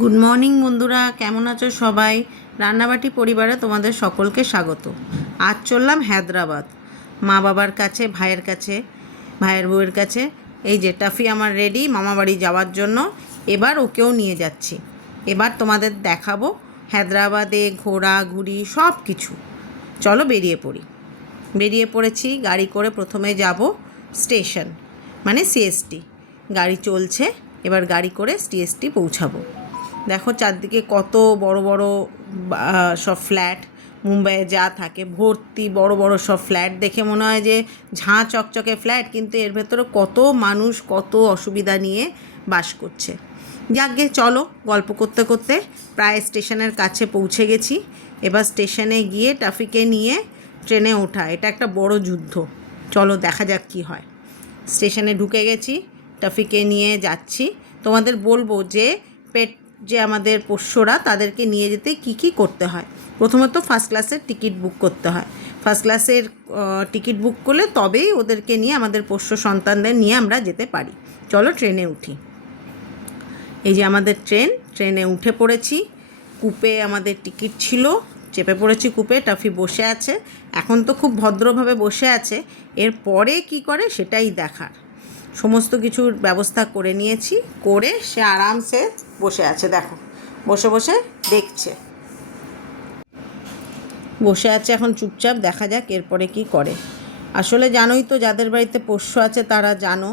Good morning বন্ধুরা, কেমন আছো সবাই? রান্নাবাটি পরিবারে তোমাদের সকলকে স্বাগত। আজ চললাম হায়দ্রাবাদ, মা বাবার কাছে, ভাইয়ের কাছে, ভাইয়ের বউয়ের কাছে। এই যে টাফি আমার রেডি মামা বাড়ি যাওয়ার জন্য। এবার ওকেও নিয়ে যাচ্ছি। এবার তোমাদের দেখাবো হায়দ্রাবাদে ঘোরাঘুরি সব কিছু। চলো বেরিয়ে পড়ি। বেরিয়ে পড়েছি গাড়ি করে। প্রথমে যাব স্টেশন, মানে সিএসটি। গাড়ি চলছে, এবার গাড়ি করে সিএসটি পৌঁছাবো। দেখো চারদিকে কত বড় বড় সব ফ্ল্যাট। মুম্বাইয়ে যা থাকে ভর্তি বড় বড় সব ফ্ল্যাট দেখে মনে হয় যে ঝাঁ চকচকে ফ্ল্যাট, কিন্তু এর ভেতরে কত মানুষ কত অসুবিধা নিয়ে বাস করছে। যাকগে চলো, গল্প করতে করতে প্রায় স্টেশনের কাছে পৌঁছে গেছি। এবার স্টেশনে গিয়ে টাফিকে নিয়ে ট্রেনে ওঠা, এটা একটা বড় যুদ্ধ। চলো দেখা যাক কী হয়। স্টেশনে ঢুকে গেছি, টাফিকে নিয়ে যাচ্ছি। তোমাদের বলবো যে যে আমাদের পোষ্যরা, তাদেরকে নিয়ে যেতে কি কি করতে হয়। প্রথমত ফার্স্ট ক্লাসের টিকিট বুক করতে হয়। ফার্স্ট ক্লাসের টিকিট বুক করলে তবেই ওদেরকে নিয়ে, আমাদের পোষ্য সন্তানদের নিয়ে আমরা যেতে পারি। চলো ট্রেনে উঠি। এই যে আমাদের ট্রেনে উঠে পড়েছি। কূপে আমাদের টিকিট ছিল, চেপে পড়েছি কূপে। টাফি বসে আছে, এখন তো খুব ভদ্রভাবে বসে আছে। এর পরে কী করে সেটাই দেখার। সমস্ত কিছুর ব্যবস্থা করে নিয়েছি, করে সে আরামসে বসে আছে। দেখো বসে বসে দেখছে, বসে আছে এখন চুপচাপ। দেখা যাক এরপরে কি করে। আসলে জানোই তো, যাদের বাড়িতে পোষ্য আছে তারা জানো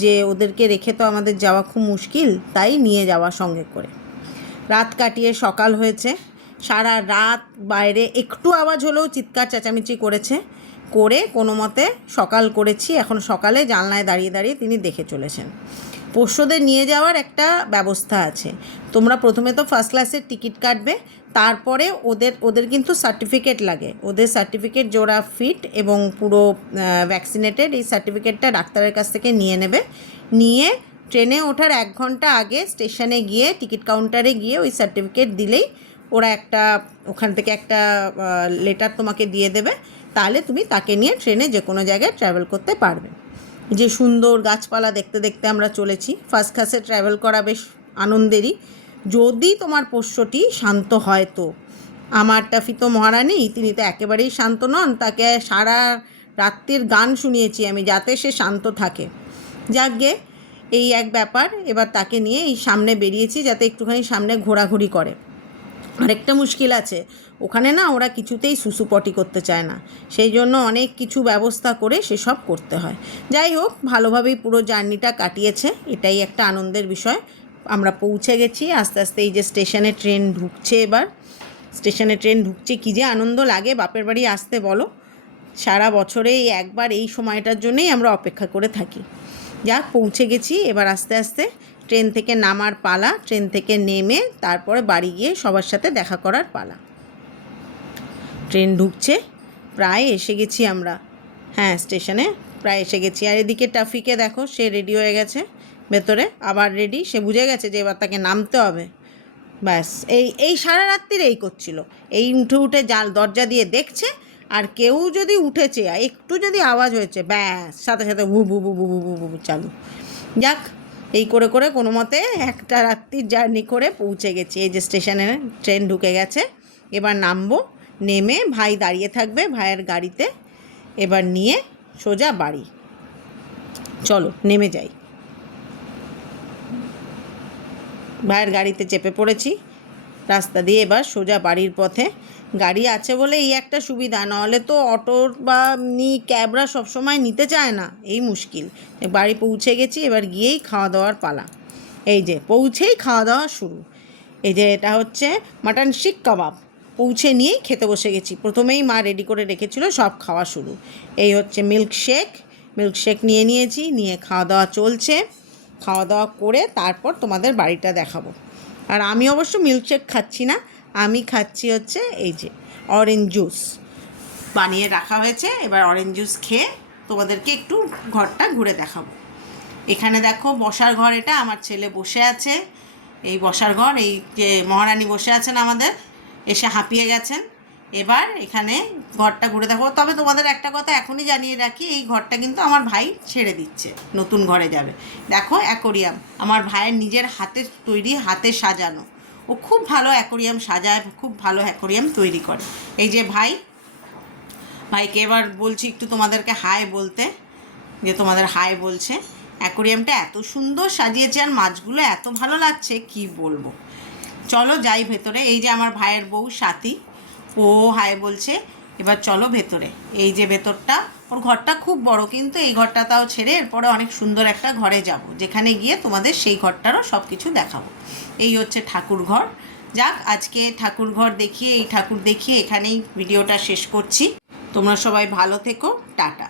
যে ওদেরকে রেখে তো আমাদের যাওয়া খুব মুশকিল, তাই নিয়ে যাওয়া সঙ্গে করে। রাত কাটিয়ে সকাল হয়েছে। সারা রাত বাইরে একটু আওয়াজ হলেও চিৎকার চেঁচামেচি করেছে, করে কোনো মতে সকাল করেছি। এখন সকালে জানলায় দাঁড়িয়ে দাঁড়িয়ে তিনি দেখে চলেছেন। পোষ্যদের নিয়ে যাওয়ার একটা ব্যবস্থা আছে। তোমরা প্রথমে তো ফার্স্ট ক্লাসের টিকিট কাটবে, তারপরে ওদের কিন্তু সার্টিফিকেট লাগে। ওদের সার্টিফিকেট জোড়া ফিট এবং পুরো ভ্যাকসিনেটেড, এই সার্টিফিকেটটা ডাক্তারের কাছ থেকে নিয়ে নেবে। নিয়ে ট্রেনে ওঠার 1 ঘন্টা আগে স্টেশনে গিয়ে টিকিট কাউন্টারে গিয়ে ওই সার্টিফিকেট দিলেই ওরা ওখান থেকে একটা লেটার তোমাকে দিয়ে দেবে। তাহলে তুমি তাকে নিয়ে ট্রেনে যে কোনো জায়গায় ট্রাভেল করতে পারবে। যে সুন্দর গাছপালা দেখতে দেখতে আমরা চলেছি। ফার্স্ট ক্লাসে ট্রাভেল করা বেশ আনন্দেরই, যদি তোমার পোষ্যটি শান্ত হয় তো। আমার টাফি তো মহারানী, তিনি তো একেবারেই শান্ত নন। তাকে সারা রাত্রির গান শুনিয়েছি আমি, যাতে সে শান্ত থাকে। যাকগে, এই এক ব্যাপার। এবার তাকে নিয়ে এই সামনে বেরিয়েছি, যাতে একটুখানি সামনে ঘোরাঘুরি করে। আরেকটা মুশকিল আছে, ওখানে না ওরা কিছুতেই সুসুপটি করতে চায় না, সেই জন্য অনেক কিছু ব্যবস্থা করে সেসব করতে হয়। যাই হোক, ভালোভাবেই পুরো জার্নিটা কাটিয়েছে, এটাই একটা আনন্দের বিষয়। আমরা পৌঁছে গেছি আস্তে আস্তে। এই যে স্টেশনে ট্রেন ঢুকছে, এবার স্টেশনে ট্রেন ঢুকছে। কী যে আনন্দ লাগে বাপের বাড়ি আসতে বলো। সারা বছরে এই একবার এই সময়টার জন্যই আমরা অপেক্ষা করে থাকি। যাক, পৌঁছে গেছি। এবার আস্তে আস্তে ট্রেন থেকে নামার পালা। ট্রেন থেকে নেমে তারপরে বাড়ি গিয়ে সবার সাথে দেখা করার পালা। ট্রেন ঢুকছে, প্রায় এসে গেছি আমরা। হ্যাঁ, স্টেশনে প্রায় এসে গেছি। আর এদিকে টাফিকে দেখো, সে রেডি হয়ে গেছে ভেতরে, আবার রেডি। সে বুঝে গেছে যে এবার তাকে নামতে হবে। ব্যাস, এই সারা রাত্রির এই করছিল। এই উঠে উঠে দরজা দিয়ে দেখছে, আর কেউ যদি উঠেছে, একটু যদি আওয়াজ হয়েছে, ব্যাস সাথে সাথে ভু ভু ভু ভু ভু ভু ভু চালু। যাক, এই করে করে কোনো মতে একটা রাত্রির জার্নি করে পৌঁছে গেছি। এই যে স্টেশনে ট্রেন ঢুকে গেছে। এবার নামবো। নেমে ভাই দাঁড়িয়ে থাকবে ভাইয়ের গাড়িতে। এবার নিয়ে সোজা বাড়ি। চলো নেমে যাই। ভাইয়ের গাড়িতে চেপে পড়েছি। রাস্তা দিয়ে এবার সোজা বাড়ির পথে। গাড়ি আছে বলে এই একটা সুবিধা, নাহলে তো অটোর বা ক্যাবরা সবসময় নিতে চায় না, এই মুশকিল। বাড়ি পৌঁছে গেছি, এবার গিয়েই খাওয়া দাওয়ার পালা। এই যে পৌঁছেই খাওয়া দাওয়া শুরু। এই যে এটা হচ্ছে মাটন শিক কাবাব। পৌঁছে নিয়েই খেতে বসে গেছি। প্রথমেই মা রেডি করে রেখেছিল, সব খাওয়া শুরু। এই হচ্ছে মিল্কশেক নিয়ে নিয়েছি, নিয়ে খাওয়া দাওয়া চলছে। খাওয়া দাওয়া করে তারপর তোমাদের বাড়িটা দেখাবো। আর আমি অবশ্য মিল্কশেক খাচ্ছি না, আমি খাচ্ছি হচ্ছে এই যে অরেঞ্জ জুস বানিয়ে রাখা হয়েছে। এবার অরেঞ্জ জুস খেয়ে তোমাদেরকে একটু ঘরটা ঘুরে দেখাবো। এখানে দেখো বসার ঘর, এটা আমার ছেলে বসে আছে। এই বসার ঘর, এই যে মহারানী বসে আছেন আমাদের, এসে হাঁপিয়ে গেছেন। এবার এখানে ঘরটা ঘুরে দেখো। তবে তোমাদের একটা কথা এখনই জানিয়ে রাখি, এই ঘরটা কিন্তু আমার ভাই ছেড়ে দিচ্ছে, নতুন ঘরে যাবে। দেখো অ্যাকোরিয়াম, আমার ভাইয়ের নিজের হাতের তৈরি, হাতে সাজানো। ও খুব ভালো অ্যাকোরিয়াম সাজায়, খুব ভালো অ্যাকোরিয়াম তৈরি করে। এই যে ভাইকে এবার বলছি একটু তোমাদেরকে হাই বলতে, যে তোমাদের হাই বলছে। অ্যাকোরিয়ামটা এত সুন্দর সাজিয়েছে আর মাছগুলো এত ভালো লাগছে কি বলবো। চলো যাই ভেতরে। এই যে আমার ভাইয়ের বউ সাথী, ও হাই বলছে। এবার চলো ভেতরে। এই যে ভেতরটা, ওর ঘরটা খুব বড়, কিন্তু এই ঘরটা তাও ছেড়ে এরপরে অনেক সুন্দর একটা ঘরে যাব, যেখানে গিয়ে তোমাদের সেই ঘরটারও সব কিছু দেখাবো। এই হচ্ছে ঠাকুর ঘর। যাক, আজকে ঠাকুর ঘর দেখিয়ে, এই ঠাকুর দেখিয়ে এখানেই ভিডিওটা শেষ করছি। তোমরা সবাই ভালো থেকো, টাটা।